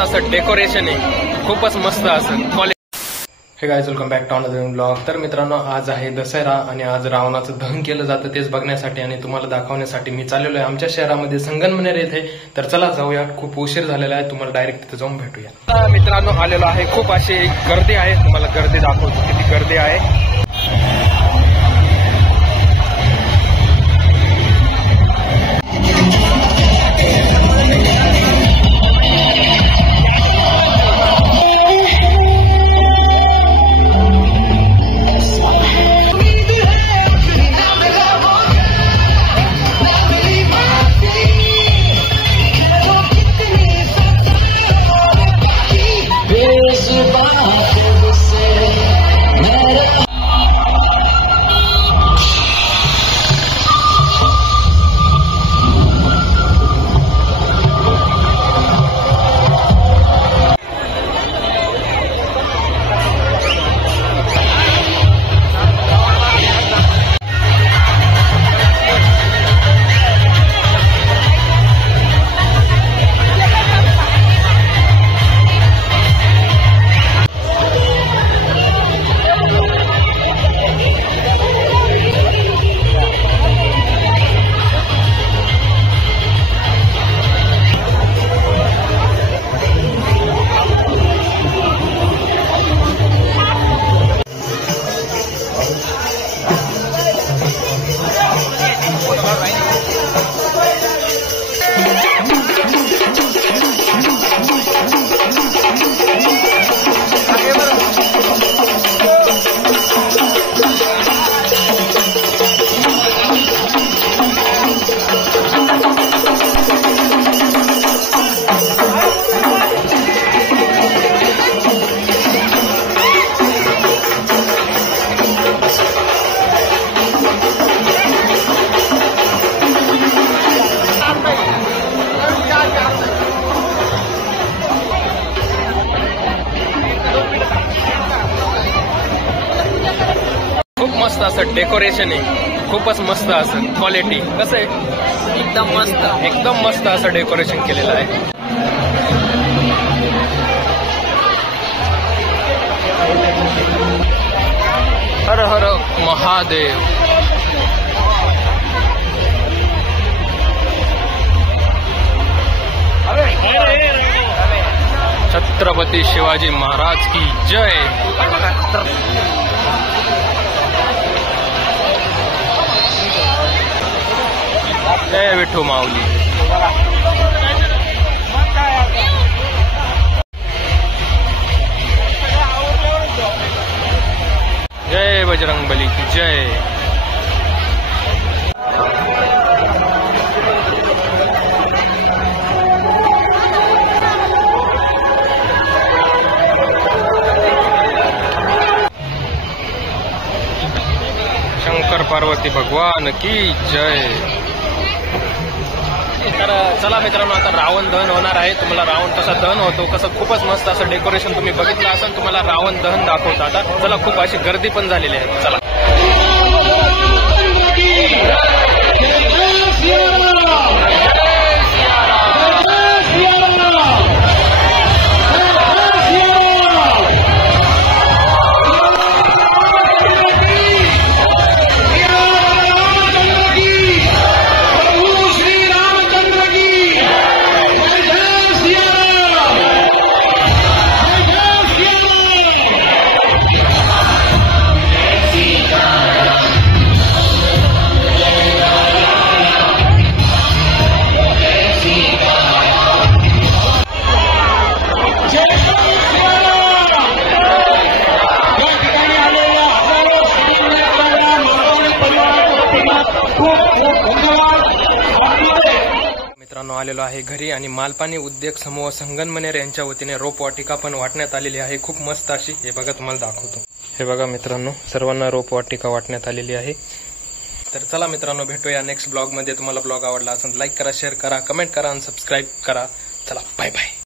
असं डेकोरेशन आहे, खूपच मस्त असं quality. Hey guys, welcome back to another blog. तर मित्रांनो, आज आहे दसरा आणि आज रावणाचं दहन केलं जातं तेच बघण्यासाठी आणि तुम्हाला दाखवण्यासाठी मी चाललेलो आहे आमच्या शहरामध्ये संगमनेर येथे. तर चला जाऊया, खूप उशीर झालेला आहे, तुम्हाला डायरेक्ट तिथे जाऊन भेटूया. मित्रांनो आलेलो आहे, खूप अशी गर्दी आहे, तुम्हाला गर्दी दाखवतो किती गर्दी आहे. खूप मस्त असं डेकोरेशन आहे, खूपच मस्त असं क्वालिटी. कसं आहे, एकदम मस्त असं डेकोरेशन केलेलं आहे. हर हर महादेव. छत्रपती शिवाजी महाराज की जय. जय विठू माऊली. जय बजरंग बली की जय. शंकर पार्वती भगवान की जय. तर चला मित्रांनो, आता रावण दहन होणार आहे. तुम्हाला रावण कसा दहन होतो, कसं खूपच मस्त असं डेकोरेशन तुम्ही बघितलं असेल. तुम्हाला रावण दहन दाखवतो आता. चला, खूप अशी गर्दी पण झालेली आहे. चला. मित्रांनो, आलेलो आहे घरी आणि मालपाणी उद्योग समूह संगमनेर यांच्या वतीने रोपवाटिका पण वाटण्यात आलेली आहे. खूप मस्त अशी. हे बघा, तुम्हाला दाखवतो. हे बघा मित्रांनो, सर्वांना रोपवाटिका वाटण्यात आलेली आहे. तर चला मित्रांनो, भेटूया नेक्स्ट ब्लॉग मध्ये. तुम्हाला ब्लॉग आवडला असेल लाईक करा, शेअर करा, कमेंट करा आणि सबस्क्राईब करा. चला, बाय बाय.